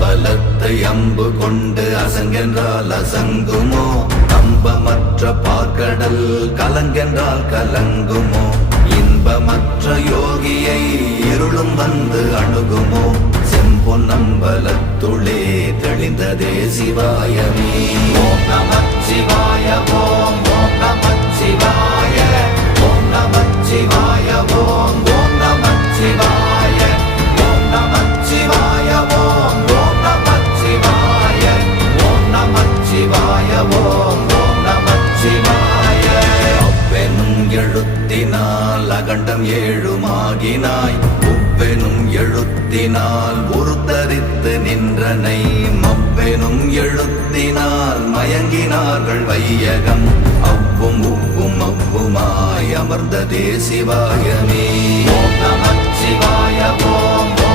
அம்பலத்தை அம்பு கொண்டு அசங்கென்றால் அசங்குமோ? நம்பமற்ற பார்க்கடல் கலங்கென்றால் கலங்குமோ? இன்பமற்ற யோகியை இருளும் வந்து அணுகுமோ? செம்பொன்னம்பலத்துளே தெளிந்ததே சிவாயமே. ஓம் நமச்சிவாய ஓம் ஓம் நமச்சிவாய ஓம் நமச்சிவாய ஓம் ஓம் நமச்சிவாய ஓம் நமச்சிவாய ஓம் ஓம் நமச்சிவாய ஓம் நமச்சிவாய ஓம் ஓம் நமச்சிவாய. அவ்வெனும் எழுத்தினால் அகண்டம் ஏழுமாகினாய், உவ்வெனும் எழுத்தினால் உருத்தரித்து நின்றனை, மவ்வெனும் எழுத்தினால் மயங்கினார்கள் வையகம். அவ்வும் உவ்வும் அவ்வுமாய் அமர்ந்ததே சிவாயமே. ஓம் நமச்சிவாய ஓம்